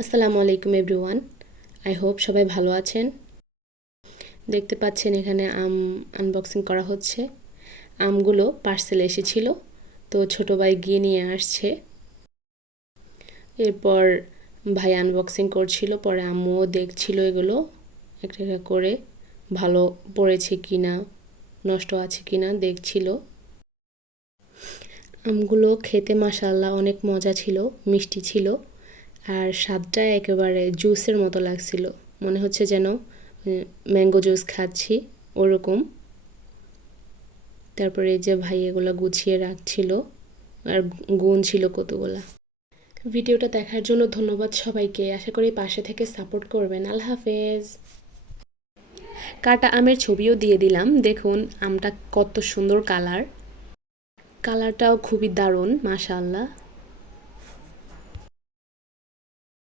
আসসালামু আলাইকুম everyone. I hope সবাই ভালো আছেন। দেখতে পাচ্ছেন এখানে আম আনবক্সিং করা হচ্ছে। আমগুলো পার্সেলে এসেছিল, তো ছোট ভাই গিয়ে নিয়ে আসছে। এরপর ভাই আনবক্সিং করছিল, পরে আম্মুও দেখছিল এগুলো একটা একটা করে, ভালো পড়েছে কিনা, নষ্ট আছে কিনা দেখছিল। আমগুলো খেতে মাশাআল্লাহ অনেক মজা ছিল, মিষ্টি ছিল, আর স্বাদটা একেবারে জুসের মতো লাগছিল। মনে হচ্ছে যেন ম্যাঙ্গো জুস খাচ্ছি ওরকম। তারপরে এই যে ভাই এগুলো গুছিয়ে রাখছিল আর গুনছিল কতগুলা। ভিডিওটা দেখার জন্য ধন্যবাদ সবাইকে। আশা করি পাশে থেকে সাপোর্ট করবেন। আল্লাহ হাফেজ। কাটা আমের ছবিও দিয়ে দিলাম। দেখুন আমটা কত সুন্দর কালারটাও খুবই দারুণ মাশাআল্লাহ।